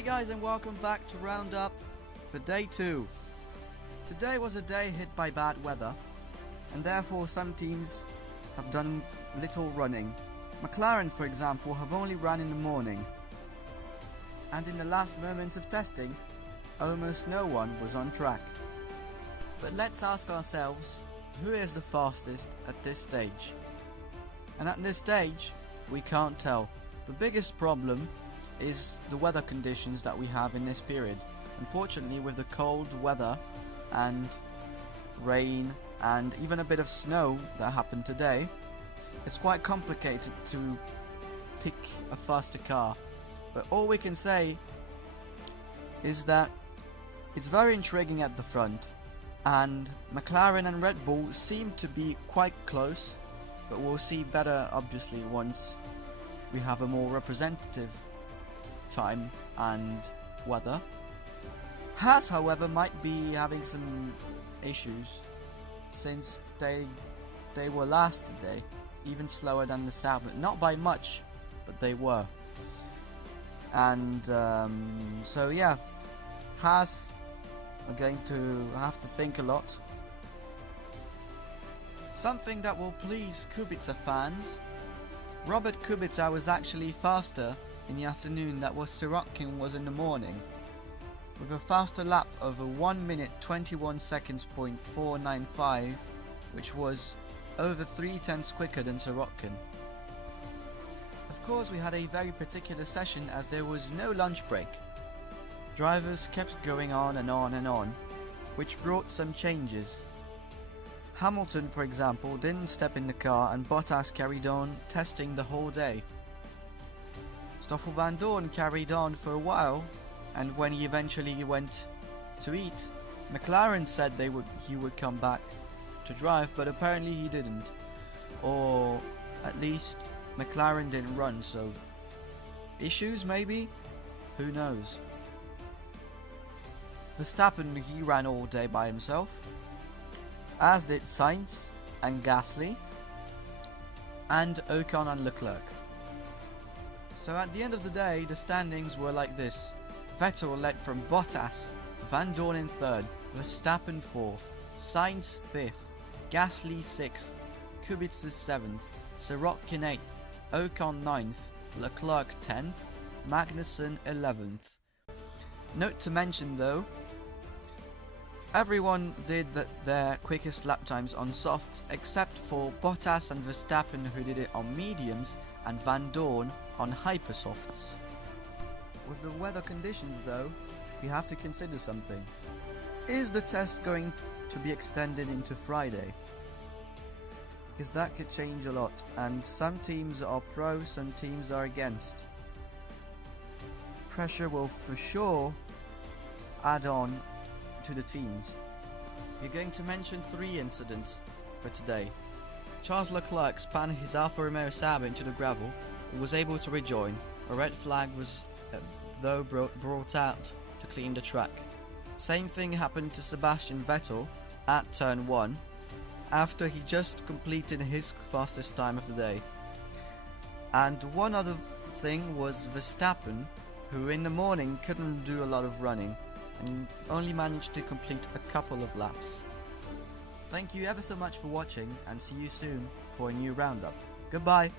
Hey guys, and welcome back to Roundup for day 2. Today was a day hit by bad weather, and therefore some teams have done little running. McLaren, for example, have only run in the morning, and in the last moments of testing, almost no one was on track. But let's ask ourselves, who is the fastest at this stage? And at this stage, we can't tell. The biggest problem is the weather conditions that we have in this period. Unfortunately, with the cold weather and rain and even a bit of snow that happened today, it's quite complicated to pick a faster car. But all we can say is that it's very intriguing at the front, and McLaren and Red Bull seem to be quite close, but we'll see better obviously once we have a more representative time and weather. Haas, however, might be having some issues since they were last today, even slower than the Sauber, not by much, but they were. And so yeah, Haas are going to have to think a lot. Something that will please Kubica fans: Robert Kubica was actually faster in the afternoon that was Sirotkin was in the morning, with a faster lap of a 1 minute 21 seconds .495, which was over 3/10 quicker than Sirotkin. Of course, we had a very particular session as there was no lunch break. Drivers kept going on and on and on, which brought some changes. Hamilton, for example, didn't step in the car, and Bottas carried on testing the whole day. Vandoorne carried on for a while, and when he eventually went to eat, McLaren said he would come back to drive, but apparently he didn't. Or at least McLaren didn't run, so issues maybe? Who knows? Verstappen, he ran all day by himself, as did Sainz and Gasly, and Ocon and Leclerc. So at the end of the day, the standings were like this: Vettel led from Bottas, Vandoorne in 3rd, Verstappen 4th, Sainz 5th, Gasly 6th, Kubica 7th, Sirotkin 8th, Ocon 9th, Leclerc 10th, Magnussen 11th. Note to mention though, everyone did their quickest lap times on softs except for Bottas and Verstappen, who did it on mediums, and Vandoorne on hypersofts. With the weather conditions though, we have to consider something. Is the test going to be extended into Friday? Because that could change a lot, and some teams are pro, some teams are against. Pressure will for sure add on to the teams. We're going to mention 3 incidents for today. Charles Leclerc spun his Alfa Romeo Sauber into the gravel and was able to rejoin. A red flag was though brought out to clean the track. Same thing happened to Sebastian Vettel at turn 1 after he just completed his fastest time of the day. And one other thing was Verstappen, who in the morning couldn't do a lot of running and only managed to complete a couple of laps. Thank you ever so much for watching, and see you soon for a new roundup. Goodbye!